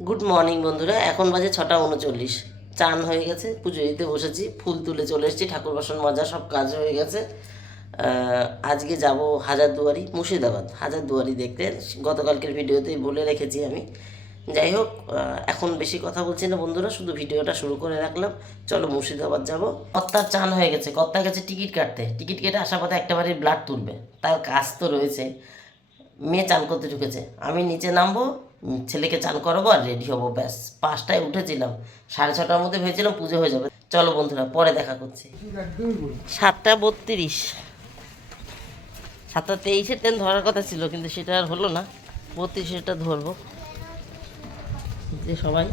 Good morning বন্ধুরা, এখন বাজে 6টা 39। চান হয়ে গেছে, পুজো দিতে বসেছি, ফুল তুলে চলে এসেছি, ঠাকুর বাসন মাজা সব কাজ হয়ে গেছে। আজকে যাব হাজারদুয়ারি, মুর্শিদাবাদ হাজারদুয়ারি দেখতে। গতকালকের ভিডিওতেই বলে রেখেছি আমি। যাই হোক, এখন বেশি কথা বলছি না বন্ধুরা, শুধু ভিডিওটা শুরু করে রাখলাম। চলো মুর্শিদাবাদ যাব। কর্তার চান হয়ে গেছে, কর্তা গেছে টিকিট কাটতে, টিকিট কেটে আসার পথে একটা বাড়ির ব্লাড তুলবে, তার কাজ তো রয়েছে। মেয়ে চান করতে ঢুকেছে, আমি নিচে নামবো, ছেলেকে চান করাবো আর রেডি হবো, ব্যাস। 5টায় উঠেছিলাম, 6:30টার মধ্যে ভেবেছিলাম পুজো হয়ে যাবে। চলো বন্ধুরা, পরে দেখা করছি। 7টা 32, 7টা 23-এর ট্রেন ধরার কথা ছিল, কিন্তু সেটা আর হলো না। 32-এরটা ধরবো। যে সবাই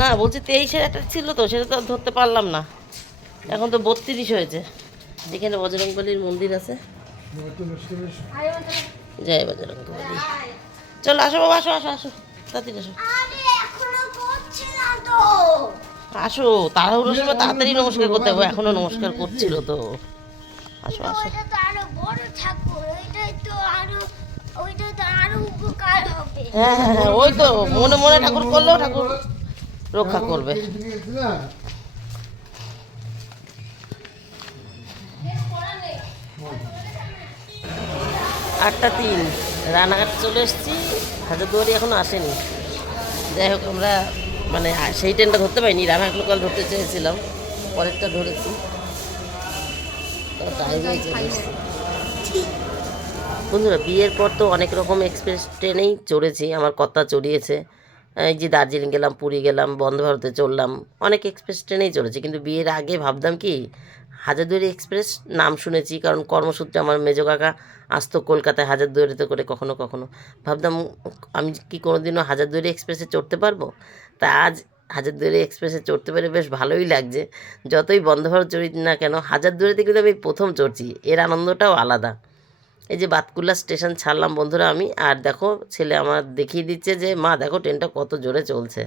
না বলছি, 23-এর একটা ছিল তো, সেটা তো আর ধরতে পারলাম না। এখন তো 32 হয়েছে। এখানে বজরংবলীর মন্দির আছে। জয় বজরংবলী। চলো আসো বাবা, আসো আসো আসো, তাড়াতাড়ি আসো। আসো, তাড়াহুড়োর সময় তাড়াতাড়ি নমস্কার করতে হবে, এখনো নমস্কার করছিল তো। আসো আসো। হ্যাঁ হ্যাঁ হ্যাঁ, ওই তো মনে মনে ঠাকুর করলেও ঠাকুর রক্ষা করবে। 8টা 3, রানাঘাট চলে এসেছি। হাজারদুয়ারি এখনো আসেনি। যাই হোক, আমরা মানে সেই ট্রেনটা ধরতে পারিনি, রানাঘাট লোকাল ধরতে চেয়েছিলাম, পরেরটা ধরেছি। তো টাইমে চলে এসেছি বন্ধুরা। বিয়ের পর তো অনেক রকম এক্সপ্রেস ট্রেনেই চড়েছি, আমার কর্তা চড়িয়েছে। এই যে দার্জিলিং গেলাম, পুরী গেলাম, বন্দে ভারতে চড়লাম, অনেক এক্সপ্রেস ট্রেনেই চড়েছি। কিন্তু বিয়ের আগে ভাবতাম কি, হাজারদুয়ারি এক্সপ্রেস নাম শুনেছি, কারণ কর্মসূত্রে আমার মেজো কাকা আসতো কলকাতায় হাজারদুয়ারিতে করে কখনো কখনো। ভাবতাম আমি কি কোনোদিনও হাজারদুয়ারি এক্সপ্রেসে চড়তে পারবো। তা আজ হাজারদুয়ারি এক্সপ্রেসে চড়তে পেরে বেশ ভালোই লাগছে। যতই বন্দে ভারত চড়ি না কেন, হাজারদুয়ারিতে কিন্তু আমি প্রথম চড়ছি, এর আনন্দটাও আলাদা। এই যে বাতকুল্লা স্টেশন ছাড়লাম বন্ধুরা আমি, আর দেখো ছেলে আমার দেখিয়ে দিচ্ছে যে মা দেখো ট্রেনটা কত জোরে চলছে।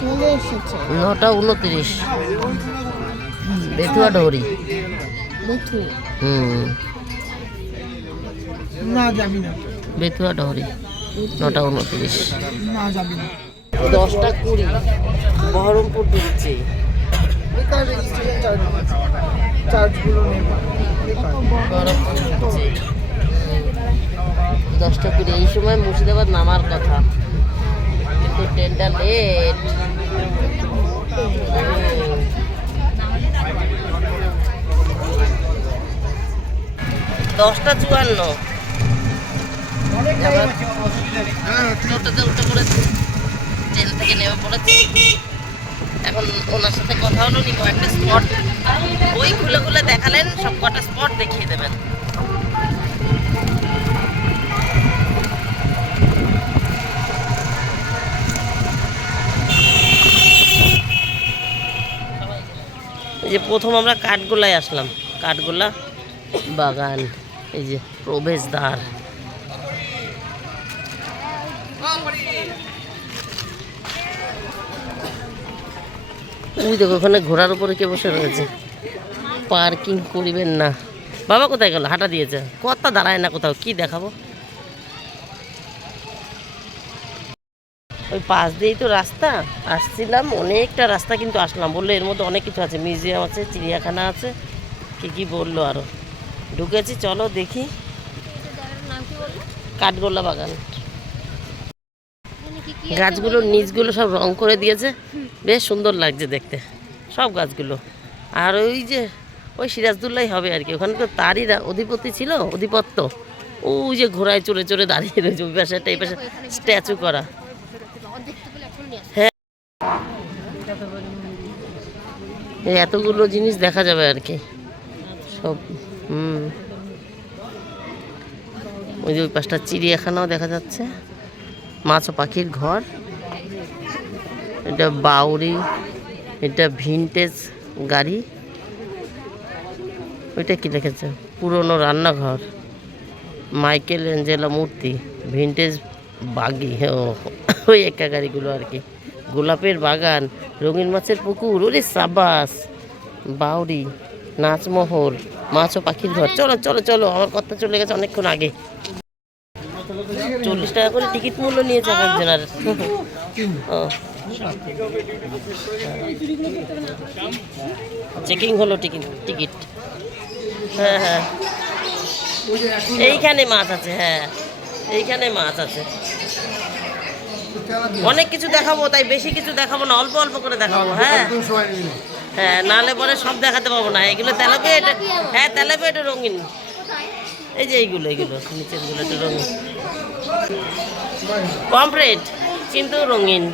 চলে এসেছে 9টা 29, বেথুয়া ডহরি। দেখি না যাবি না, বেথুয়া ডহরি 9টা 29। না যাবি না। 10টা 20, বহরমপুর ঢুকছে। বেকার রেজিস্ট্রেশন চার্জগুলো নেই। বহরমপুর ঢুকছে 10টা 20। এই সময় মুর্শিদাবাদ নামার কথা, কিন্তু ট্রেনটা লেট। 10টা 54, টোটোতে উঠে পড়েছি, ট্রেন থেকে নেমে পড়েছি। এখন ওনার সাথে কথা হলো, নি কয়েকটা স্পট বই খুলে খুলে দেখালেন, সব কটা স্পট দেখিয়ে দেবেন। এই যে প্রথম আমরা কাঠগোলায় আসলাম, কাঠগোলা বাগান, এই যে প্রবেশদ্বার। ওই দেখো ওখানে ঘোড়ার উপরে কে বসে রয়েছে। পার্কিং করিবেন না। বাবা কোথায় গেল? হাঁটা দিয়েছে, কথা দাঁড়ায় না কোথাও, কি দেখাবো। ওই পাশ দিয়েই তো রাস্তা, আসছিলাম অনেকটা রাস্তা, কিন্তু আসলাম। বললো এর মধ্যে অনেক কিছু আছে, মিউজিয়াম আছে, চিড়িয়াখানা আছে, কি বললো আরও। ঢুকেছি, চলো দেখি। কাঠগোলা বাগান। গাছগুলোর নিচগুলো সব রং করে দিয়েছে, বেশ সুন্দর লাগছে দেখতে সব গাছগুলো। আর ওই যে ওই সিরাজদুল্লাই হবে আর কি, ওখানে তো তারই অধিপতি ছিল, অধিপত্য। ওই যে ঘোড়ায় চড়ে চড়ে দাঁড়িয়ে রয়েছে, ওই পাশে একটা এই পাশে স্ট্যাচু করা। হ্যাঁ, এতগুলো জিনিস দেখা যাবে আর কি সব। ওই যে ওই পাশটা চিড়িয়াখানাও দেখা যাচ্ছে, মাছ ও পাখির ঘর। এটা বাউরি, এটা ভিনটেজ গাড়ি। ওইটা কি লিখেছে? পুরনো রান্নাঘর, মাইকেল অ্যাঞ্জেলো মূর্তি, ভিনটেজ বাগি। ওই একা গাড়িগুলো আর কি। গোলাপের বাগান, রঙিন মাছের পুকুর, ওরে সাবাস, বাউরি, নাচমহল, মাছ ও পাখির ঘর। চলো চলো চলো, আমার কথা চলে গেছে অনেকক্ষণ আগে। 40 টাকা করে টিকিট মূল্য নিয়েছে এক একজনের। চেকিং হলো টিকিট। হ্যাঁ হ্যাঁ, এইখানে মাছ আছে। হ্যাঁ, এইখানে মাছ আছে। অনেক কিছু দেখাবো, তাই বেশি কিছু দেখাবো না, অল্প অল্প করে দেখাবো। হ্যাঁ হ্যাঁ, নাহলে পরে সব দেখাতে পাবো না। এগুলো তেলাপিয়া, এটা হ্যাঁ তেলাপিয়া, এটা রঙিন। এই যে এইগুলো নিচেরগুলো একটু রঙিন, পমফ্রেট কিন্তু রঙিন।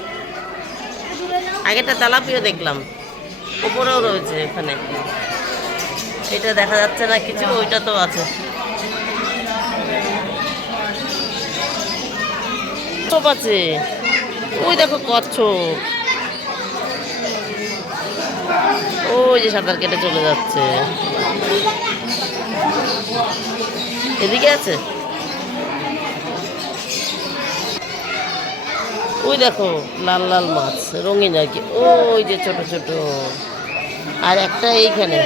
আগেটা তেলাপিয়া দেখলাম, উপরেও রয়েছে এখানে। এটা দেখা যাচ্ছে না কিছু, ওইটা তো আছে। কচ্ছপ আছে, ওই দেখো কচ্ছপ, ওই যে সাঁতার কেটে চলে যাচ্ছে। এদিকে আছে, ওই দেখো লাল লাল মাছ, রঙিন আর কি। ওই যে ছোট ছোট, আর একটা এইখানে।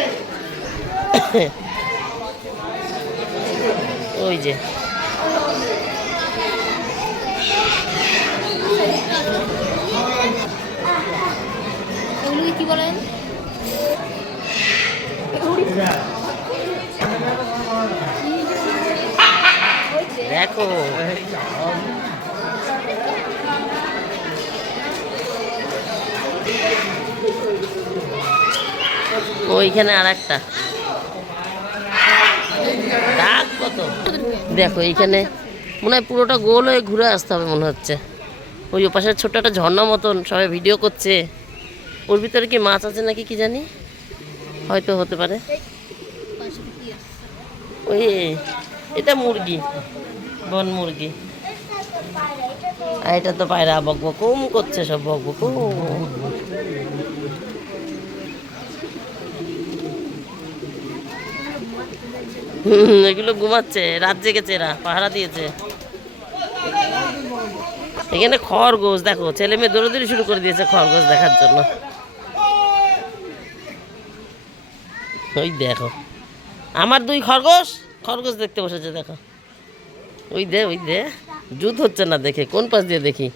ওই যে এগুলোকে কি বলেন? দেখো, ওইখানে আর একটা ডাক কত। দেখো এইখানে মনে হয় পুরোটা গোল হয়ে ঘুরে আসতে হবে মনে হচ্ছে। ওই ওপাশে ছোট্ট একটা ঝর্ণা মতন, সবাই ভিডিও করছে। ওর ভিতরে কি মাছ আছে নাকি কি জানি, হয়তো হতে পারে। ওই এটা মুরগি, বন মুরগি। আর এটা তো পায়রা বকবকুম করছে, সব বকবকুম। এগুলো ঘুমাচ্ছে, রাত জেগেছে, এরা পাহারা দিয়েছে। এখানে খরগোশ দেখো, ছেলে মেয়ে দৌড়াদৌড়ি শুরু করে দিয়েছে খরগোশ দেখার জন্য। ওই দেখো আমার 2 খরগোশ দেখতে বসেছে। দেখো ওই দে যুদ্ধ হচ্ছে না দেখে, কোন পাশ দিয়ে দেখি।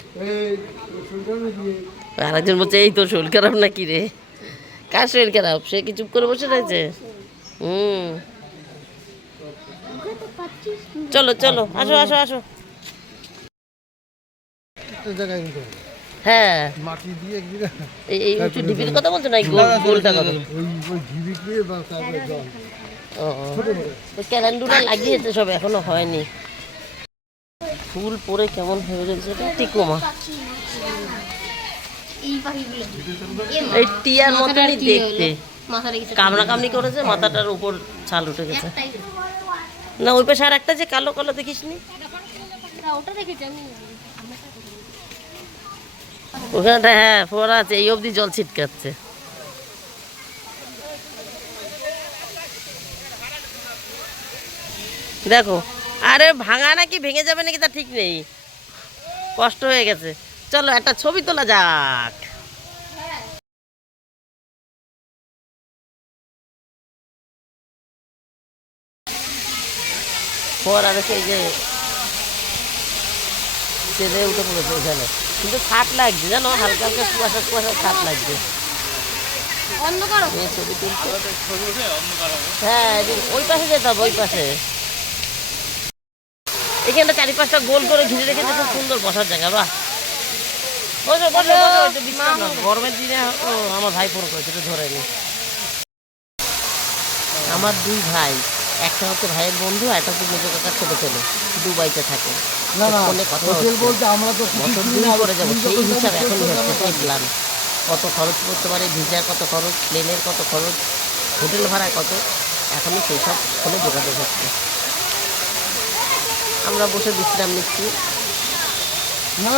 আরেকজন বলছে এই তোর শরীর খারাপ নাকি রে? কার শরীর খারাপ? সে কি চুপ করে বসে রয়েছে? চলো চলো, আসো আসো আসো। হ্যাঁ, এই উঁচু ঢিপির কথা বলছো না, এই গোলটা কথা? ক্যালেন্ডুলা লাগিয়েছে সব, এখনো হয়নি। ফুল পরে কেমন হয়ে রয়েছে, এটা টিকোমা। এই টিয়ার মতনই দেখতে, কামড়া কামড়ি করেছে, মাথাটার উপর ছাল উঠে গেছে। না ওই পাশে আর একটা যে কালো কালো দেখিস নি, ওখানটা হ্যাঁ ফোয়ারা আছে, এই অবধি জল ছিটকাচ্ছে। দেখো, আরে ভাঙা নাকি ভেঙে যাবে নাকি তা ঠিক নেই, কষ্ট হয়ে গেছে। চলো একটা ছবি তোলা যাক। ফোয়ারা দেখে এই যে চেপে উঠে পড়েছে এখানে, কিন্তু ছাট লাগছে জানো, হালকা হালকা কুয়াশা কুয়াশা ছাট লাগছে। ছবি তুলতে, হ্যাঁ ওই পাশে যেতে হবে, ওই পাশে। এখানটা 4-5টা গোল করে ঘিরে রেখেছে, খুব সুন্দর বসার জায়গা। বাহ, বসো বসো বসো, একটু বিশ্রাম নাও। গরমের দিনে আমার ভাই ফোন করেছে, একটু ধরে নি। আমার 2 ভাই, একটা হচ্ছে ভাইয়ের বন্ধু, একটা হচ্ছে মেজো কাকার ছোট ছেলে, দুবাইতে থাকে। ফোনে কথা বলতে আমরা তো বছর 2 করে যাবো, সেই হিসাবে এখন হচ্ছে সেই প্ল্যান। কত খরচ করতে পারে, ভিসার কত খরচ, প্লেনের কত খরচ, হোটেল ভাড়া কত, এখনই সেই সব ফোনে যোগাযোগ হচ্ছে। আমরা বসে বিশ্রাম নিচ্ছি। না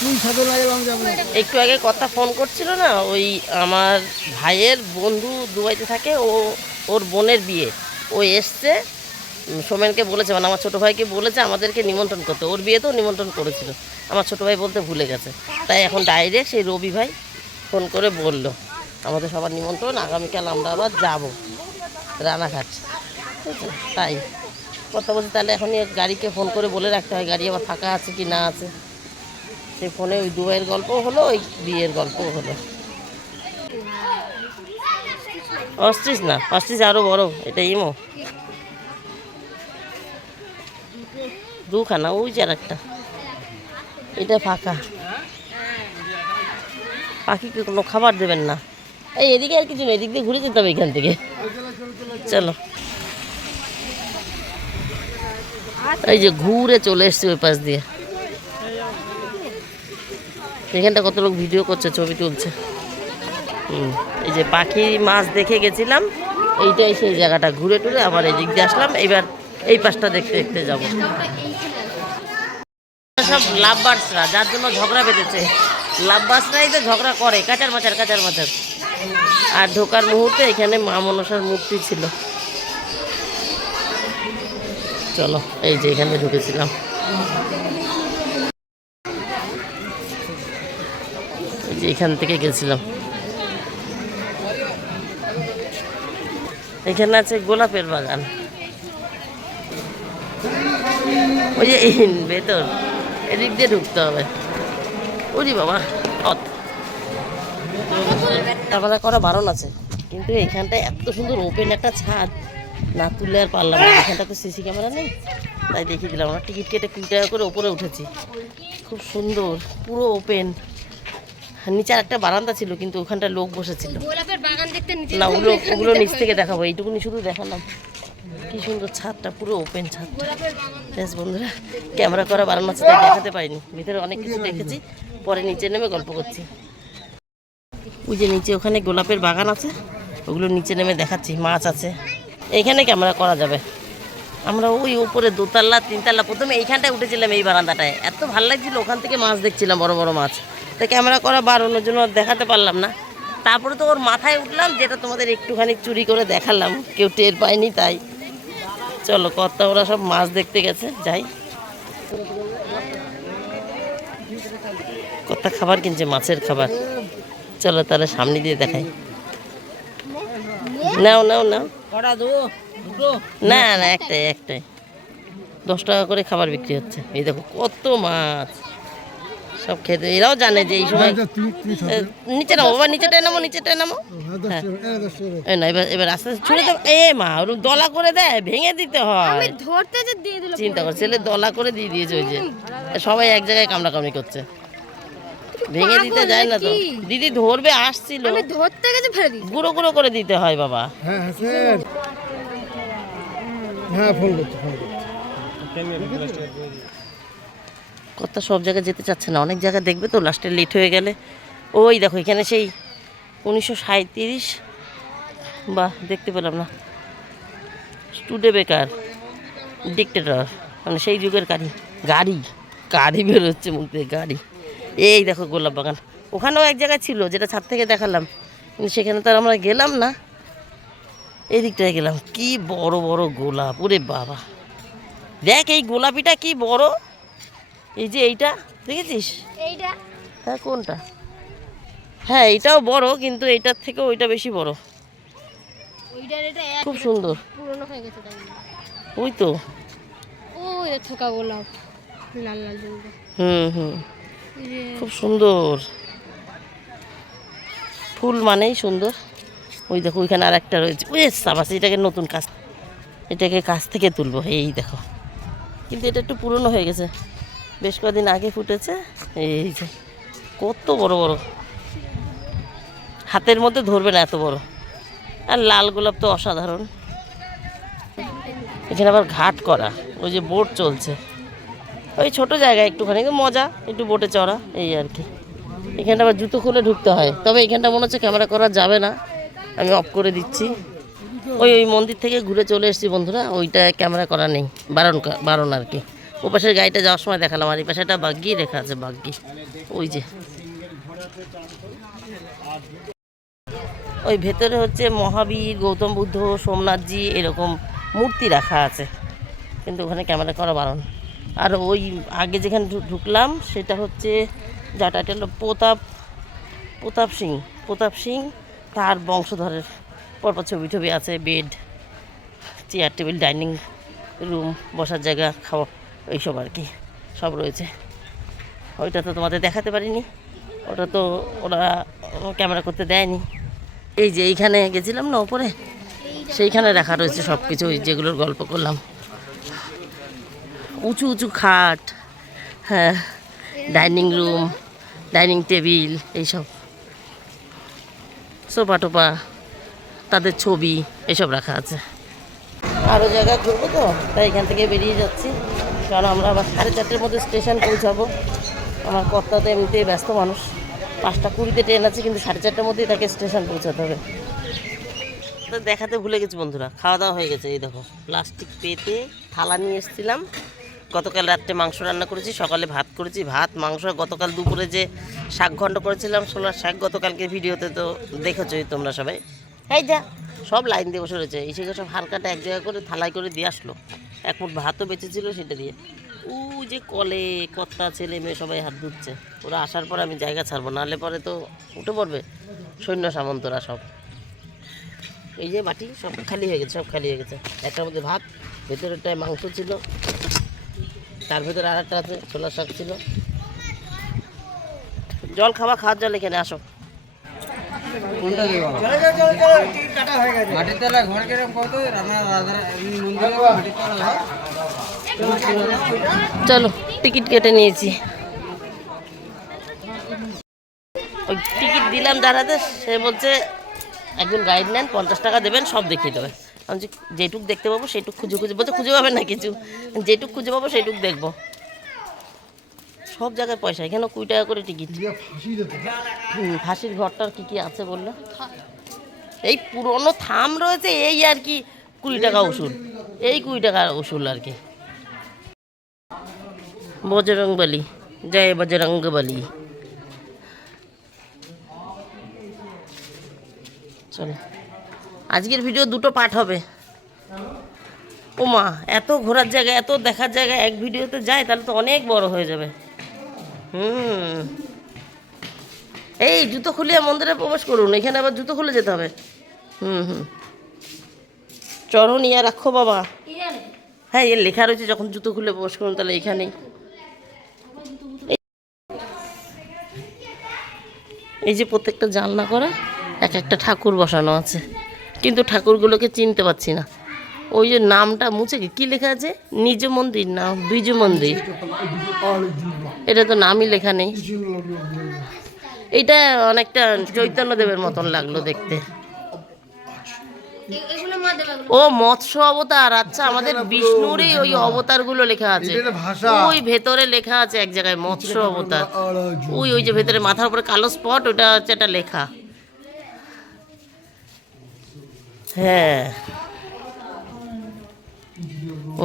তুই সাথে লাগলাম যাবো। একটু আগে কথা ফোন করছিল না, ওই আমার ভাইয়ের বন্ধু দুবাইতে থাকে, ওর বোনের বিয়ে, ও এসছে। সোমেনকে বলেছে, মানে আমার ছোটো ভাইকে বলেছে আমাদেরকে নিমন্ত্রণ করতে। ওর বিয়েতেও নিমন্ত্রণ করেছিল, আমার ছোটো ভাই বলতে ভুলে গেছে। তাই এখন ডাইরেক্ট সেই রবি ভাই ফোন করে বলল আমাদের সবার নিমন্ত্রণ, আগামীকাল আমরা আবার যাব রানাঘাট। তাই কথা বলছি, তাহলে এখনই গাড়িকে ফোন করে বলে রাখতে হয় গাড়ি আবার ফাঁকা আছে কি না আছে। সেই ফোনে ওই দুবাইয়ের গল্পও হলো, ওই বিয়ের গল্পও হলো। অস্ট্রিচ না, অস্ট্রিচ আরও বড়, এটা ইমো দুখানা, ওই যে আর একটা, এটা ফাঁকা। পাখিকে কোনো খাবার দেবেন না। এই এদিকে আর কিছু নেই, এদিক দিয়ে ঘুরে যেতে হবে এখান থেকে। চলো, এই যে ঘুরে চলে এসছি ওই পাশ দিয়ে। এখানটা কত লোক ভিডিও করছে, ছবি তুলছে। এই যে পাখি মাছ দেখে গেছিলাম, এইটাই সেই জায়গাটা। ঘুরে টুরে আবার এই দিক দিয়ে আসলাম, এবার এই পাশটা দেখতে দেখতে যাবো। সব লাভ বার্ডসরা, যার জন্য ঝগড়া বেঁধেছে। লাভ বার্ডসরাই তো ঝগড়া করে, কাচার মাচার কাচার মাচার। আর ঢোকার মুহূর্তে এখানে মা মনসার মূর্তি ছিল। চলো, এই যে এখানে ঢুকেছিলাম। এই যে এখান থেকে গেছিলাম। এখানে আছে গোলাপের বাগান, ওই যে ভেতর, এদিক দিয়ে ঢুকতে হবে। ওরে বাবা, ক্যামেরা করা বারণ আছে, কিন্তু এইখানটায় এত সুন্দর ওপেন একটা ছাদ, না তুলে আর পারলাম না। এখানটা তো সিসি ক্যামেরা নেই, তাই দেখিয়ে দিলাম। আমরা টিকিট কেটে 20 টাকা করে ওপরে উঠেছি। খুব সুন্দর, পুরো ওপেন। নিচে আর একটা বারান্দা ছিল, কিন্তু ওখানটা লোক বসেছিল না। ওগুলো নিচ থেকে দেখাবো, এইটুকুনি শুধু দেখালাম। কি সুন্দর ছাদটা, পুরো ওপেন ছাদটা। বেশ বন্ধুরা, ক্যামেরা করা বারণ আছে, তাই দেখাতে পারিনি। ভিতরে অনেক কিছু দেখেছি, পরে নিচে নেমে গল্প করছি। ওই যে নিচে ওখানে গোলাপের বাগান আছে, ওগুলো নিচে নেমে দেখাচ্ছি। মাছ আছে, এইখানে ক্যামেরা করা যাবে। আমরা ওই উপরে 2 তলা 3 তলা, প্রথমে এইখানটায় উঠেছিলাম, এই বারান্দাটায়। এত ভালো লাগছিল, ওখান থেকে মাছ দেখছিলাম, বড় বড় মাছ। তো ক্যামেরা করা বাড়ানোর জন্য দেখাতে পারলাম না। তারপরে তো ওর মাথায় উঠলাম, যেটা তোমাদের একটুখানি চুরি করে দেখালাম, কেউ টের পায়নি। তাই চলো, কর্তা ওরা সব মাছ দেখতে গেছে, যাই। কর্তা খাবার কিনছে, মাছের খাবার। চলো তাহলে সামনে দিয়ে দেখাই। নাও নাও নাও, না না, একটাই 10 টাকা করে খাবার বিক্রি হচ্ছে। এই দেখো কত মাছ, সব খেতে। এরাও জানে যে এই সময়। নিচে নামো বাবা, নিচেটায় নামো। হ্যাঁ না, এবার আস্তে আস্তে ছুড়ে দেবো। এ মা, ওর দলা করে দেয়, ভেঙে দিতে হয়। চিন্তা কর, ছেলে দলা করে দিয়ে দিয়েছে। ওই যে সবাই এক জায়গায় কামড়াকামড়ি করছে, ভেঙে দিতে যায় না তো। দিদি ধরবে আসছিল, গুঁড়ো গুঁড়ো করে দিতে হয় বাবা। কথা সব জায়গায় যেতে চাচ্ছে না, অনেক জায়গায় দেখবে তো, লাস্টে লেট হয়ে গেলে। ওই দেখো এখানে সেই 1937 বা দেখতে পেলাম না, স্টুডেবেকার ডিক্টেটর, মানে সেই যুগের গাড়ি বেরোচ্ছে মুখ থেকে, গাড়ি। এই দেখো গোলাপ বাগান, ওখানেও এক জায়গায় ছিল, যেটা ছাদ থেকে দেখালাম, কিন্তু সেখানে তো আর আমরা গেলাম না। এই দিকটায় গেলাম, কি বড় বড় গোলাপ। ওরে বাবা, দেখ এই গোলাপিটা কি বড়। এই যে এইটা দেখেছিস? হ্যাঁ, কোনটা? হ্যাঁ, এইটাও বড়, কিন্তু এইটার থেকে ওইটা বেশি বড়। খুব সুন্দর। ওই তো খুব সুন্দর ফুল, মানেই সুন্দর। ওই দেখো ওইখানে আর একটা রয়েছে। ওই সাবাস, এটাকে কাছ থেকে তুলবো। এই দেখো, কিন্তু এটা একটু পুরনো হয়ে গেছে, বেশ কদিন আগে ফুটেছে। এই যে কত বড় বড়, হাতের মধ্যে ধরবে না এত বড়। আর লাল গোলাপ তো অসাধারণ। এখানে আবার ঘাট করা, ওই যে বোট চলছে। ওই ছোট জায়গায় একটুখানি মজা, একটু বোটে চড়া, এই আর কি। এখানটা আবার জুতো খুলে ঢুকতে হয়, তবে এখানটা মনে হচ্ছে ক্যামেরা করা যাবে না, আমি অফ করে দিচ্ছি। ওই মন্দির থেকে ঘুরে চলে এসেছি বন্ধুরা, ওইটা ক্যামেরা করা নেই, বারণ আর কি। ও পাশের গাড়িটা যাওয়ার সময় দেখালাম, আর এই পাশে একটা বাগ্গি রেখা আছে, বাগ্গি ওই যে ওই ভেতরে হচ্ছে মহাবীর, গৌতম বুদ্ধ, সোমনাথজি এরকম মূর্তি রাখা আছে, কিন্তু ওখানে ক্যামেরা করা বারণ। আর ওই আগে যেখানে ঢুকলাম সেটা হচ্ছে যাটা, এটা হলো প্রতাপ সিং তার বংশধরের পরপর ছবি টবি আছে, bed, chair table, dining room, বসার জায়গা, খাওয়া এইসব আর কি সব রয়েছে। ওইটা তো তোমাদের দেখাতে পারিনি, ওটা তো ওরা ক্যামেরা করতে দেয়নি। এই যে এইখানে গেছিলাম না ওপরে, সেইখানে রাখা রয়েছে সব কিছু, যেগুলোর গল্প করলাম। উঁচু উঁচু খাট, হ্যাঁ, ডাইনিং রুম, ডাইনিং টেবিল, এইসব সোফা টোপা, তাদের ছবি এসব রাখা আছে। আরও জায়গা ঘুরবো তো, তাই এখান থেকে বেরিয়ে যাচ্ছি, কারণ আমরা আবার 4:30-এর মধ্যে স্টেশন পৌঁছাবো। আমার কর্তা তো এমনিতেই ব্যস্ত মানুষ, 5:20-তে ট্রেন আছে, কিন্তু 4:30-এর মধ্যেই তাকে স্টেশন পৌঁছাতে হবে। তো দেখাতে ভুলে গেছি বন্ধুরা, খাওয়া দাওয়া হয়ে গেছে। এই দেখো প্লাস্টিক পেতে থালা নিয়ে এসেছিলাম। গতকাল রাত্রে মাংস রান্না করেছি, সকালে ভাত করেছি, ভাত মাংস। গতকাল দুপুরে যে শাক ঘন্ট করেছিলাম, ছোলার শাক, গতকালকে ভিডিওতে তো দেখেছোই তোমরা সবাই। এই যা সব লাইন দিয়ে বসে রয়েছে, এই সেগুলো সব হালকাটা এক জায়গা করে থালায় করে দিয়ে আসলো। এক মুঠ ভাতও বেঁচেছিল সেটা দিয়ে। যে কলে কর্তা ছেলে মেয়ে সবাই হাত ধুচ্ছে, ওরা আসার পর আমি জায়গা ছাড়বো, নাহলে পরে তো উঠে পড়বে সৈন্য সামন্তরা সব। এই যে বাটি সব খালি হয়ে গেছে, সব খালি হয়ে গেছে। একটার মধ্যে ভাত, ভেতরেরটায় মাংস ছিল, তার ভেতরে আর একটা আছে ছোলার শাক ছিল। জল খাওয়ার জল এখানে আসো। চলো টিকিট কেটে নিয়েছি। ওই টিকিট দিলাম দাঁড়াতে, সে বলছে একজন গাইড নেন, 50 টাকা দেবেন, সব দেখিয়ে দেবে। আমি যেটুক দেখতে পাবো সেইটুক খুঁজে বলছে খুঁজে পাবেন না কিছু, যেটুক খুঁজে পাবো সেইটুক দেখবো। সব জায়গায় পয়সা, এখানে 20 টাকা করে টিকিট। ফাঁসির ঘরটার কি আছে বললো, এই পুরনো থাম রয়েছে, এই আর কি 20 টাকা উসুল, এই 20 টাকা উসুল আর কি। বজরংবলী, জয় বজরংবলী। চলো, আজকের ভিডিও 2টো পার্ট হবে। ওমা, এত ঘোরার জায়গা, এত দেখার জায়গা এক ভিডিওতে যায়, তাহলে তো অনেক বড় হয়ে যাবে। এই জুতো খুলিয়ে মন্দিরে প্রবেশ করুন, এখানে আবার জুতো খুলে যেতে হবে। চরণ ইয়া রাখো বাবা। হ্যাঁ, এর লেখা রয়েছে যখন জুতো খুলে প্রবেশ করুন, তাহলে এইখানেই। এই যে প্রত্যেকটা জানলা করা, এক একটা ঠাকুর বসানো আছে, কিন্তু ঠাকুরগুলোকে চিনতে পারছি না। ওই যে নামটা মুছে কি লেখা আছে, নিজ মন্দির না বিজু মন্দির, এটা তো নামই লেখা নেই। এটা অনেকটা চৈতন্যদেবের মতন লাগলো দেখতে। ও মৎস্য অবতার, আচ্ছা আমাদের বিষ্ণুরই ওই অবতারগুলো লেখা আছে, ওই ভেতরে লেখা আছে এক জায়গায় মৎস্য অবতার। ওই যে ভেতরে মাথার উপরে কালো স্পট, ওটা হচ্ছে একটা লেখা। হ্যাঁ,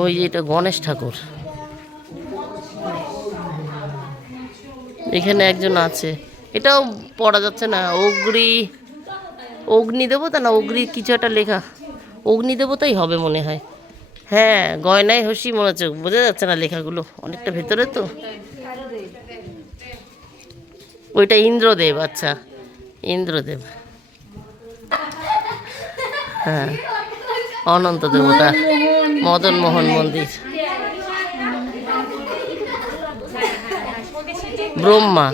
ওই যে এটা গণেশ ঠাকুর, এখানে একজন আছে, এটাও পড়া যাচ্ছে না। অগ্নিদেবতা না অগ্নি কিছু একটা লেখা, অগ্নিদেবতাই হবে মনে হয়। হ্যাঁ, গয়নায় হসি মনে হচ্ছে, বোঝা যাচ্ছে না লেখাগুলো, অনেকটা ভেতরে তো। ওইটা ইন্দ্রদেব, আচ্ছা ইন্দ্রদেব। হ্যাঁ, অনন্ত দেবতা, মদন মোহন মন্দির, ব্রহ্মা।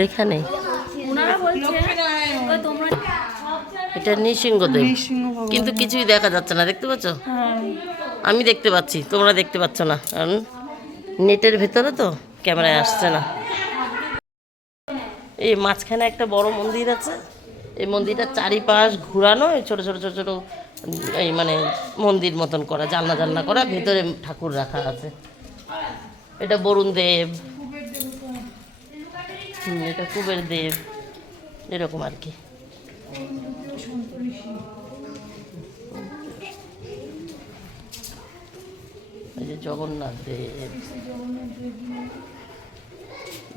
লেখা নেই, এটা নৃসিংহদেব, কিন্তু কিছুই দেখা যাচ্ছে না, দেখতে পাচ্ছ? আমি দেখতে পাচ্ছি, তোমরা দেখতে পাচ্ছ না, কারণ নেটের ভেতরে তো ক্যামেরায় আসছে না। এই মাঝখানে একটা বড় মন্দির আছে, এই মন্দিরটার চারিপাশ ঘুরানো, ছোট ছোট ছোট ছোট এই মানে মন্দির মতন করা, জানলা জানলা করা, ভেতরে ঠাকুর রাখা আছে। এটা বরুণ দেব, এটা কুবের দেব, এরকম আর কি। এই যে জগন্নাথ দেব,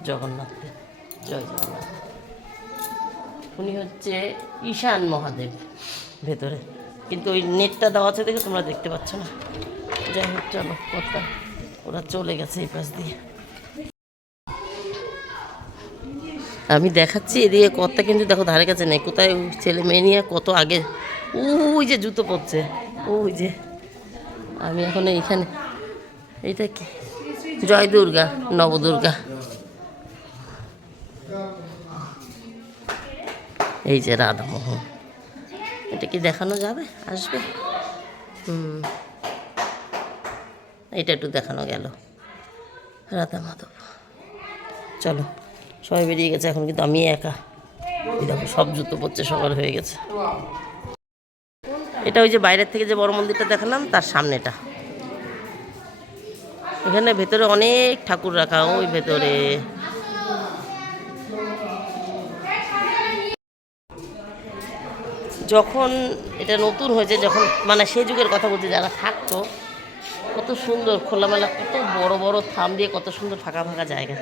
জগন্নাথ দেব, জয় জগন্নাথ। উনি হচ্ছে ঈশান মহাদেব ভেতরে, কিন্তু ওই নেটটা দেওয়া আছে দেখে তোমরা দেখতে পাচ্ছ না। যাই হোক চলো, কর্তা ওরা চলে গেছে এই পাশ দিয়ে। আমি দেখাচ্ছি এদিকে কর্তা, কিন্তু দেখো ধারে কাছে নেই। কোথায় ছেলে মেয়ে নিয়ে কত আগে, ওই যে জুতো পড়ছে, ওই যে। আমি এখন এইখানে, এইটা কি জয় দুর্গা, নবদুর্গা। এই যে রাধামোহন, এটা কি দেখানো যাবে? আসবে? এটা একটু দেখানো গেল, রাধা মাধব। চলো, সবাই বেরিয়ে গেছে, এখন কিন্তু আমি একা। এই দেখো সব জুতো পড়ছে, সকাল হয়ে গেছে। এটা ওই যে বাইরের থেকে যে বড় মন্দিরটা দেখালাম তার সামনেটা। এখানে ভেতরে অনেক ঠাকুর রাখা, ওই ভেতরে। যখন এটা নতুন হয়েছে, যখন মানে সেই যুগের কথা বলছে, যারা থাকতো, কত সুন্দর খোলামেলা, কত বড় বড় থাম দিয়ে, কত সুন্দর ফাঁকা ফাঁকা জায়গা,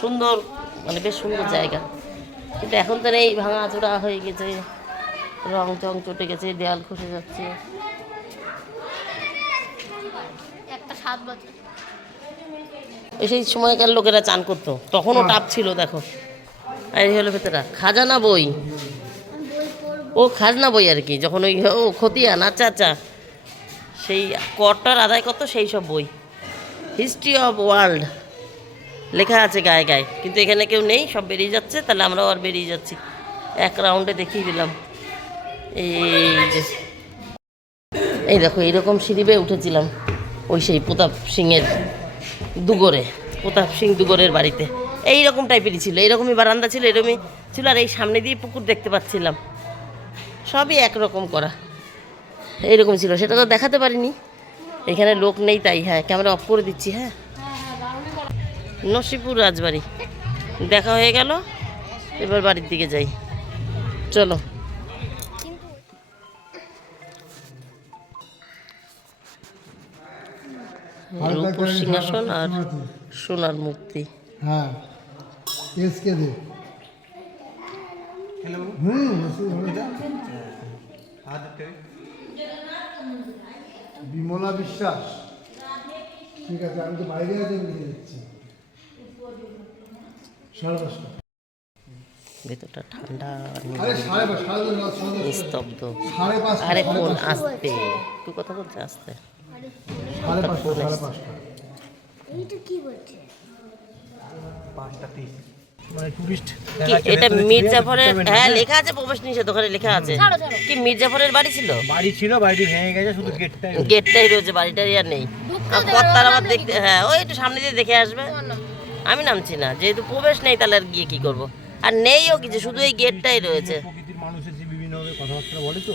সুন্দর, মানে বেশ সুন্দর জায়গা। কিন্তু এখন তো এই ভাঙা চোরা হয়ে গেছে, রং টং চটে গেছে, দেয়াল খসে যাচ্ছে। একটা 7 বছর সেই সময়কার লোকেরা চান করতো, তখনও টাপ ছিল। দেখো, আর এই হলো ভেতরা খাজানা বই, ও খাজনা বই আর কি, যখন ওই ও খতিয়ান, আচ্ছা আচ্ছা, সেই করটার আদায় করতো সেই সব বই। হিস্ট্রি অফ ওয়ার্ল্ড লেখা আছে গায়ে গায়ে, কিন্তু এখানে কেউ নেই, সব বেরিয়ে যাচ্ছে। তাহলে আমরাও আর বেরিয়ে যাচ্ছি, এক রাউন্ডে দেখিয়ে দিলাম। এই যে এই দেখো, এইরকম সিঁড়ি বেয়ে উঠেছিলাম ওই সেই প্রতাপ সিংয়ের দুগরে, প্রতাপ সিং দুগরের বাড়িতে। এইরকম টাইপেরই ছিল, এইরকমই বারান্দা ছিল, এরকমই ছিল। আর এই সামনে দিয়ে পুকুর দেখতে পাচ্ছিলাম, সবই একরকম করা, এইরকম ছিল। সেটা তো দেখাতে পারিনি, এখানে লোক নেই তাই। হ্যাঁ, ক্যামেরা অফ করে দিচ্ছি। হ্যাঁ, নসিপুর রাজবাড়ি দেখা হয়ে গেল, এবার বাড়ির দিকে যাই, চলো। রূপোর সিংহাসন আর সোনার মূর্তি। হ্যাঁ, এসকে দে। বিমলা বিশ্বাস, ঠিক আছে, আমি তো বাইরে আছি, লিখে দিচ্ছি। 5:30। ভেতরটা ঠান্ডা, আরে 5:30, নিস্তব্ধ। 5:30। আরে ফোন আসতে, তুই কথা বলছে আসতে। 5:30। এইটা কি বলছে? 5:30 মানে টুরিস্ট। এটা মির্জাফরের, হ্যাঁ লেখা আছে প্রবেশ নিষেধ, ওখানে লেখা আছে। কি মির্জাফরের বাড়ি ছিল? বাড়ি ছিল, বাড়িটি ভেঙে গেছে, শুধু গেটটাই গেটটাই রয়েছে, বাড়িটারই আর নেই। আর কর্তার আবার দেখতে, হ্যাঁ ওই একটু সামনে দিয়ে দেখে আসবে। আমি নামছি না, যেহেতু প্রবেশ নেই, তাহলে আর গিয়ে কি করবো? আর নেইও কিছু, শুধু এই গেটটাই রয়েছে। প্রকৃতির মানুষের যে বিভিন্নভাবে কথাবার্তা বলে তো।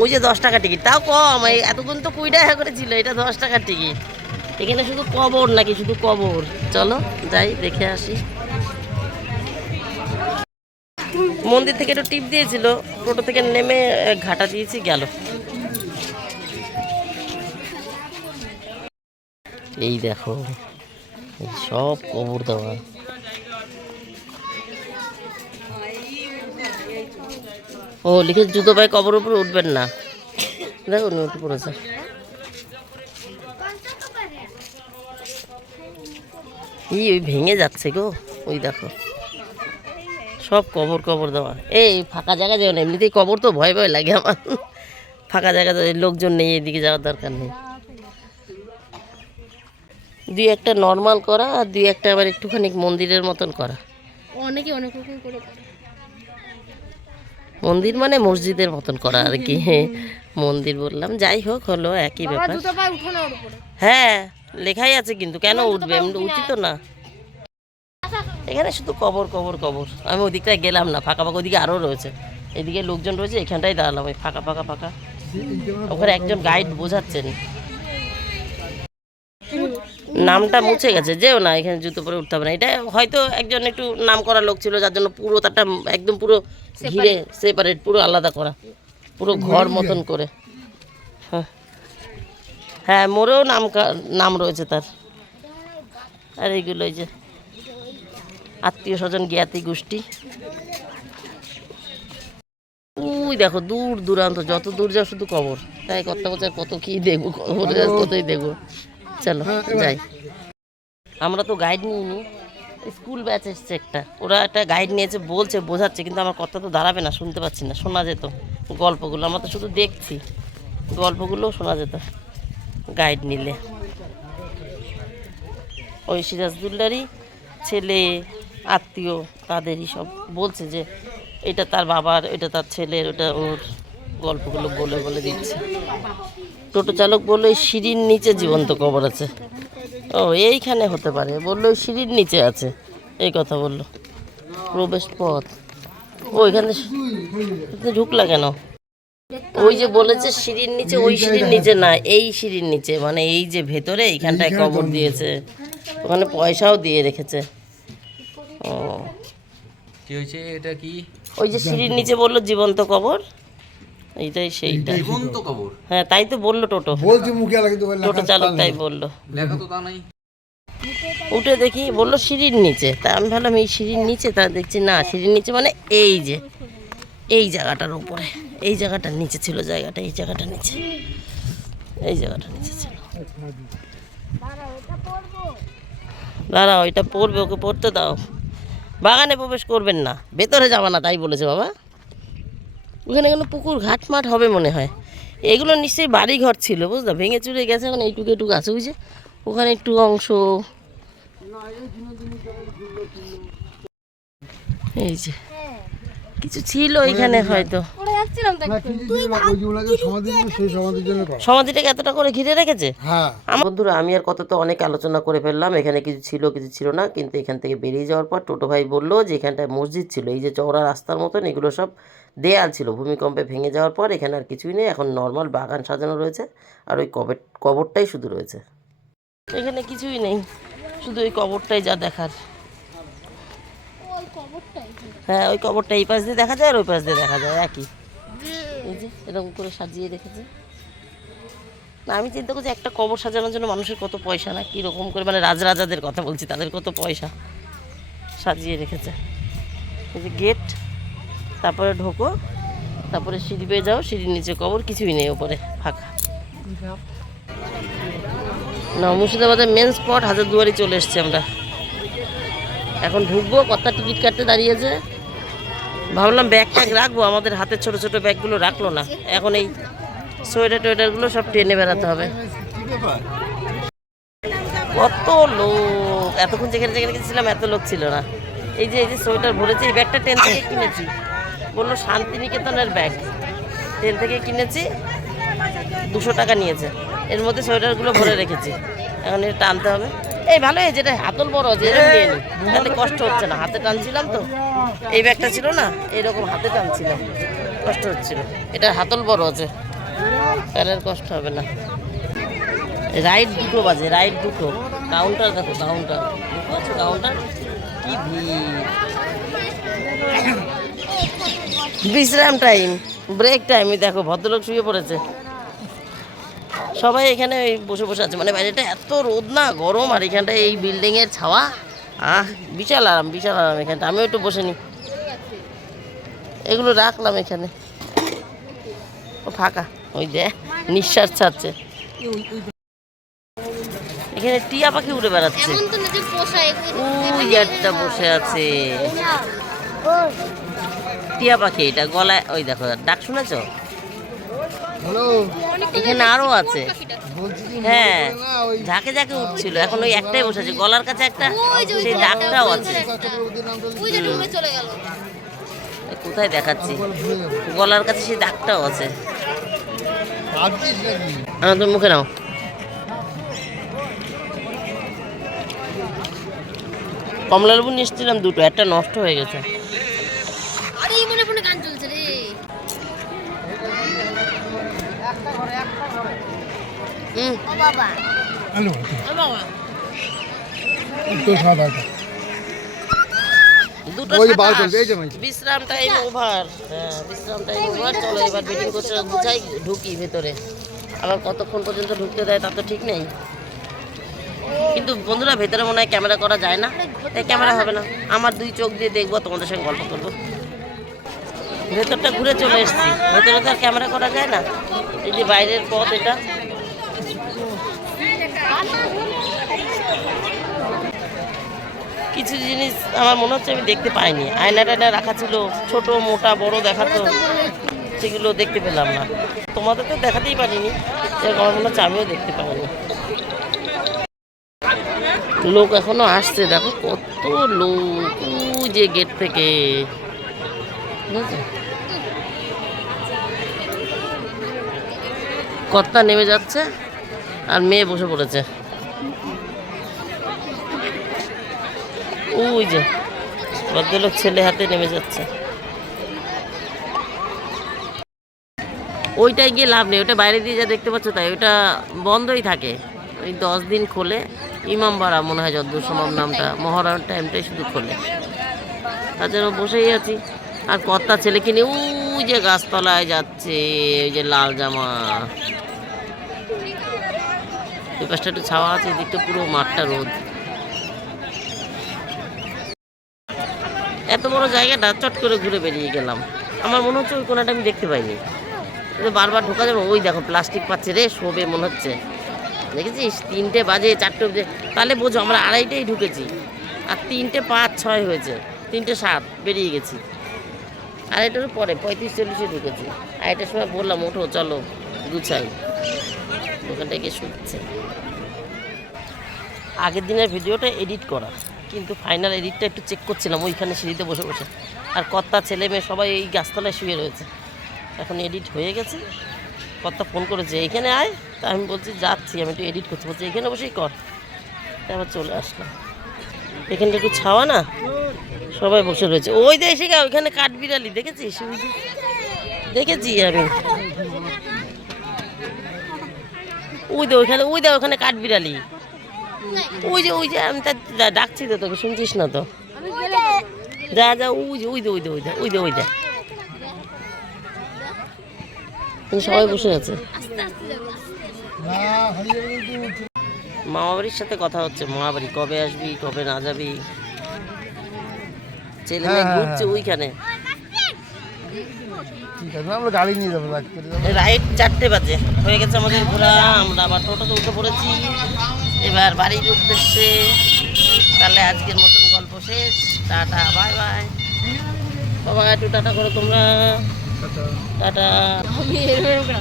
ওই যে 10 টাকা টিকিট, তাও কম। এই এতক্ষণ তো 20 টাকা করে ছিল, এটা 10 টাকার টিকিট। এখানে শুধু কবর নাকি? শুধু কবর। চলো যাই, দেখে আসি। মন্দির থেকে একটু টিপ দিয়েছিল, টোটো থেকে নেমে ঘাটা দিয়েছি, গেল। এই দেখো, এই সব কবর দেওয়া। ও লিখে জুতো পায়ে কবর উপরে উঠবেন না। দেখো উনি উঠে পড়েছে। ওই ভেঙে যাচ্ছে গো, ওই দেখো সব কবর কবর দেওয়া। এই ফাঁকা জায়গা যাও না, এমনিতেই কবর তো ভয় ভয় লাগে আমার। ফাঁকা জায়গা, লোকজন নেই, এদিকে যাওয়ার দরকার নেই। 2-1টা নর্মাল করা, আর 2-1টা আবার একটুখানি মন্দিরের মতন করা। অনেকে অনেক রকম করে করে। মন্দির মানে মসজিদের মতন করা আর কি। মন্দির বললাম, যাই হোক, হলো একই ব্যাপার। জুতো পায়ে উঠানো ওর উপরে। হ্যাঁ লেখাই আছে, কিন্তু কেন উঠবে? এমনি উচিত না। এখানে শুধু কবর কবর কবর। আমি ওদিকটায় গেলাম না, ফাঁকা ফাঁকা, ওদিকে আরও রয়েছে। এদিকে লোকজন রয়েছে, এখানটাই দাঁড়ালাম, ওই ফাঁকা ফাঁকা ফাঁকা। ওখানে একজন গাইড বোঝাচ্ছেন। নামটা মুছে গেছে, যেও না, এখানে জুতো পরে উঠতে হবে না। এটা হয়তো একজন একটু নাম করা লোক ছিল, যার জন্য পুরো তারটা একদম পুরো ঘিরে সেপারেট, পুরো আলাদা করা, পুরো ঘর মতন করে। হ্যাঁ হ্যাঁ, মোড়েও নাম রয়েছে তার। আর এইগুলো এই যে আত্মীয় স্বজন জ্ঞাতি গোষ্ঠী। ওই দেখো দূর দূরান্ত, যত দূর যাও শুধু কবর। তাই কত বছর কত কি দেখবো, কবরের কতই দেখবো। চলো যাই। আমরা তো গাইড নিইনি, স্কুল ব্যাচ এসছে একটা, ওরা একটা গাইড নিয়েছে, বলছে বোঝাচ্ছে, কিন্তু আমার কথা তো দাঁড়াবে না, শুনতে পাচ্ছি না। শোনা যেত গল্পগুলো, আমরা তো শুধু দেখছি, গল্পগুলোও শোনা যেত গাইড নিলে। ওই সিরাজদুল্লারই ছেলে আত্মীয়, তাদেরই সব বলছে যে এটা তার বাবার, এটা তার ছেলের, ওটা ওর, গল্পগুলো বলে বলে দিচ্ছে। টোটো চালক বললো এই সিঁড়ির নিচে জীবন্ত কবর আছে। ও এইখানে হতে পারে, বললো ওই সিঁড়ির নিচে আছে, এই কথা বললো। প্রবেশ পথ ওইখানে ঢুকলা কেন? ওই যে বলেছে সিঁড়ির নিচে, ওই সিঁড়ির নিচে না, এই সিঁড়ির নিচে, মানে এই যে ভেতরে এইখানটায় কবর দিয়েছে, ওখানে পয়সাও দিয়ে রেখেছে। ও কি হয়েছে এটা? কি ওই যে সিঁড়ির নিচে বললো জীবন্ত কবর, এইটাই সেইটা। জীবন্ত কবর? হ্যাঁ তাই তো বললো টোটো, বলছি মুখে লাগে তো টোটো চালক তাই বললো। লেখা তো তা নাই। উঠে দেখি বললো সিঁড়ির নিচে, তা আমি ভাবলাম এই সিঁড়ির নিচে, তা দেখছি না, সিঁড়ির নিচে মানে এই যে এই জায়গাটার উপরে, এই জায়গাটার নিচে ছিল, জায়গাটা এই জায়গাটার নিচে, এই জায়গাটার নিচে ছিল। দাঁড়া, ওইটা পড়বে, ওকে পড়তে দাও। বাগানে প্রবেশ করবেন না, ভেতরে যাবা না, তাই বলেছে বাবা। ওখানে কোনো পুকুর ঘাট মাঠ হবে মনে হয়। এগুলো নিশ্চয়ই বাড়ি ঘর ছিল, বুঝলা, ভেঙে চুরে গেছে, এখন এইটুকু এইটুকু আছে। ওই যে ওখানে একটু অংশ, এই যে কিছু ছিল এখানে হয়তো। পড়ে যাচ্ছিলাম তো একটু। সমাধিটাকে এতটা করে ঘিরে রেখেছে। হ্যাঁ আমার বন্ধুরা, আমি আর কত তো অনেক আলোচনা করে ফেললাম, এখানে কিছু ছিল কিছু ছিল না, কিন্তু এখান থেকে বেরিয়ে যাওয়ার পর টোটো ভাই বললো যে এখানটায় মসজিদ ছিল, এই যে চওড়া রাস্তার মতন, এগুলো সব দেয়াল ছিল, ভূমিকম্পে ভেঙে যাওয়ার পর এখানে আর কিছুই নেই, এখন নর্মাল বাগান সাজানো রয়েছে, আর ওই কবরটাই শুধু রয়েছে। এখানে কিছুই নেই, শুধু ওই কবরটাই যা দেখার। ওই কবরটাই। হ্যাঁ ওই কবরটা এই পাশ দিয়ে দেখা যায়, আর ওই পাশ দিয়ে দেখা যায় একই। এই যে এরকম করে সাজিয়ে রেখেছে। না আমি চিন্তা করছি একটা কবর সাজানোর জন্য মানুষের কত পয়সা, না কীরকম করে, মানে রাজরাজাদের কথা বলছি, তাদের কত পয়সা, সাজিয়ে রেখেছে। এই যে গেট, তারপরে ঢোকো, তারপরে সিঁড়ি বেয়ে যাও, সিঁড়ির নিচে কবর, কিছুই নেই, ওপরে ফাঁকা। না, মুর্শিদাবাদের মেন স্পট হাজারদুয়ারি চলে এসছি আমরা। এখন ঢুকবো, কথা টিকিট কাটতে দাঁড়িয়েছে। ভাবলাম ব্যাগ ট্যাগ রাখবো, আমাদের হাতের ছোটো ছোটো ব্যাগগুলো রাখলো না। এখন এই সোয়েটার টোয়েটারগুলো সব টেনে বেড়াতে হবে। কত লোক, এতক্ষণ যেখানে যেখানে গেছিলাম এত লোক ছিল না। এই যে সোয়েটার ভরেছে, এই ব্যাগটা ট্রেন থেকে কিনেছি, বললো শান্তিনিকেতনের ব্যাগ, ট্রেন থেকে কিনেছি, 200 টাকা নিয়েছে। এর মধ্যে সোয়েটারগুলো ভরে রেখেছি, এখন এটা টানতে হবে। এই ভালো, এই যেটা হাতল বড় আছে এরকম নিয়ে নিই, তাহলে কষ্ট হচ্ছে না। হাতে টানছিলাম তো, এই ব্যাগটা ছিল না, এইরকম হাতে টানছিলাম, কষ্ট হচ্ছিল। এটা হাতল বড় আছে, তাহলে আর কষ্ট হবে না। রাইড 2টো বাজে, রাইড 2টো। কাউন্টার দেখো, কাউন্টার দেখো, আছে কাউন্টার, কি ভিড়। বিশ্রাম টাইম, ব্রেক টাইম, দেখো ভদ্রলোক শুয়ে পড়েছে, সবাই এখানে বসে বসে আছে। মানে বাইরেটা এত রোদ না, গরম, আর এখানটায় এই বিল্ডিংয়ের ছাওয়া, বিশাল আরাম, বিশাল আরাম এখানটা। আমিও একটু বসে নিই, এগুলো রাখলাম এখানে, ও ফাঁকা, ওই যে নিঃশ্বাস ছাড়ছে। এখানে টিয়া পাখি উড়ে বেড়াচ্ছে, এমন তো না যে পোষায়। ওই একটা বসে আছে টিয়া পাখি, এটা গলায়, ওই দেখো ডাক শুনেছ? হ্যালো, এখানে আরো আছে। বলছি কি হ্যাঁ না ওই ঝাঁকে ঝাঁকে উঠছিল, এখন ওই একটাই বসেছে, গলার কাছে একটা, সেই ডাকটাও আছে। ওই যে রুমে চলে গেল। কোথায় দেখাচ্ছি, ভুলে যাবো। গলার কাছে সেই দাগটাও আছে। ভাবছিস নাকি? তুমি মুখে নাও। কমলালেবু নিয়ে এসেছিলাম 2টো, একটা নষ্ট হয়ে গেছে। আরে এই মনে ফোনে গান চলছে রে। ও বাবা, হ্যালো, ও বাবা, তো 7-8। দুটো ওই যে বার 27, করবে, এই যে ভাই। বিশ্রাম টাইম ওভার। হ্যাঁ, বিশ্রাম টাইম ওভার। চলো এবার বেডিং কোচটা গুছাই, ঢুকি ভেতরে। আবার কতক্ষণ পর্যন্ত ঢুকতে দেয় তা তো ঠিক নেই। কিন্তু বন্ধুরা ভেতরে মনে হয় ক্যামেরা করা যায় না, তাই ক্যামেরা হবে না। আমার 2 চোখ দিয়ে দেখবো, তোমাদের সঙ্গে গল্প করবো। ভেতরটা ঘুরে চলে এসেছি, ভেতরে তো আর ক্যামেরা করা যায় না। এই যে বাইরের পথ এটা। কিছু জিনিস আমার মনে হচ্ছে আমি দেখতে পাইনি। আয়না টায়না রাখা ছিল, ছোট মোটা বড় দেখাতো, সেগুলো দেখতে পেলাম না। তোমাদের তো দেখাতেই পারিনি, এরকম আমার মনে হচ্ছে আমিও দেখতে পাইনি। লোক এখনো আসছে, দেখো কত লোক ওই যে গেট থেকে। বুঝেছো? কর্তা নেমে যাচ্ছে আর মেয়ে বসে পড়েছে। ওই যে ভদ্রলোক ছেলে হাতে নেমে যাচ্ছে। ওইটাই গিয়ে লাভ নেই, ওটা বাইরে দিয়ে যা দেখতে পাচ্ছ তাই, ওটা বন্ধই থাকে। ওই 10 দিন খোলে, ইমামবাড়া মনে হয় যদ্দূর সম্ভব নামটা, মহরমের টাইমটাই শুধু খোলে। তার জন্য বসেই আছি। আর কর্তা ছেলেকে নিয়ে ওই যে গাছতলায় যাচ্ছে, ওই যে লাল জামা। ওই পাশটা একটু ছাওয়া আছে, এদিকটা পুরো মাঠটা রোদ। এত বড় জায়গাটা চট করে ঘুরে বেরিয়ে গেলাম। আমার মনে হচ্ছে ওই কোনাটা আমি দেখতে পাইনি, কিন্তু বারবার ঢোকা যাবে। ওই দেখো প্লাস্টিক পাচ্ছে রে, শোবে মনে হচ্ছে। দেখেছিস 3টে বাজে 4টে অবধি, তাহলে বোঝো আমরা 2:30টায় ঢুকেছি আর 3টে 5-6 হয়েছে, 3টে 7 বেরিয়ে গেছি। আর এটার পরে 35-40-এ ঢুকেছি। আর এটার সময় বললাম ওঠো চলো গুছাই, ওখানটা গিয়ে শুচ্ছে। আগের দিনের ভিডিওটা এডিট করা, কিন্তু ফাইনাল এডিটটা একটু চেক করছিলাম ওইখানে সিঁড়িতে বসে বসে। আর কর্তা ছেলে মেয়ে সবাই এই গাছতলায় শুয়ে রয়েছে। এখন এডিট হয়ে গেছে। কর্তা ফোন করেছে এখানে আয়, তা আমি বলছি যাচ্ছি, আমি একটু এডিট করছি। বলছি এখানে বসেই কর। তাই আবার চলে আসলাম। এখানটা একটু ছাওয়া না, সবাই বসে রয়েছে। ওই যে এসে গা, ওইখানে কাঠবিড়ালি দেখেছিস? দেখেছি আমি। ওই দে ওইখানে, ওই দে ওখানে কাঠবিড়ালি। ওই যে আমি তা ডাকছি তো তোকে, শুনছিস না তো? যা যা, ওই দে সবাই বসে আছে। মামা বাড়ির সাথে কথা হচ্ছে, মামা বাড়ি কবে আসবি, কবে না যাবি। ছেলে মেয়ে ঘুরছে ওইখানে। ঠিক আছে, আমরা গাড়ি নিয়ে যাবো, রাইট 4টে বাজে হয়ে গেছে আমাদের ঘোরা। আমরা আবার টোটোতে উঠে পড়েছি এবার বাড়ির উদ্দেশ্যে। তাহলে আজকের মতন গল্প শেষ। Tata, bye bye. বাবা একটু টাটা করো তোমরা। Tata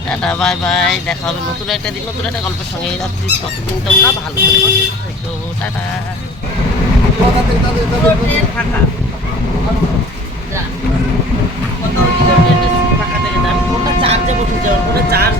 tata, bye bye. দেখা হবে নতুন একটা দিন, নতুন একটা গল্পের সঙ্গে। রাত্রি ততদিন তোমরা ভালো তো টাটা। ফাঁকা যা, কত ফাঁকা থেকে যান। ফোনটা চার্জে বসে যাও, ফোনে চার্জ